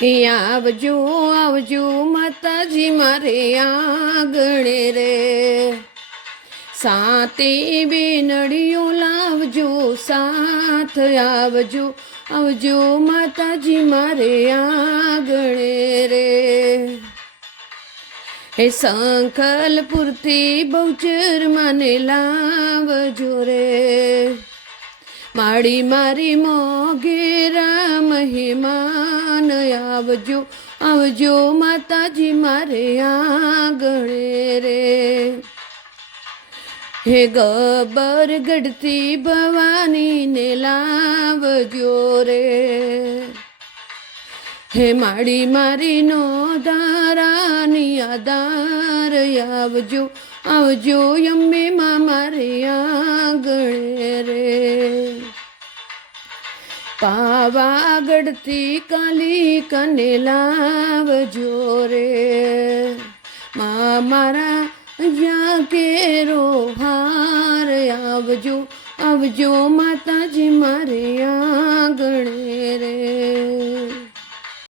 હે આવજો આવજો માતાજી મારે આંગણે રે, સાતે બેનડીઓ લાવજો સાથ, આવજો આવજો માતાજી મારે આંગણે રે. હે સંકલપુરથી બહુચર માને લાવજો રે, માડી મારી મોગેરા મહેમાન, આવજો આવજો માતાજી મારે આંગણે રે. હે ગબર ગઢથી ભવાનીને લાવજો રે, હે માડી મારી નો ધારાની આધાર, આવજો આવજો અંબે માં મારે આંગણે રે. પાવાગઢથી કાલી કને લાવજો રે, મારા જ્યાં કેરો હાર, આવજો આવજો માતાજી મારે આંગણે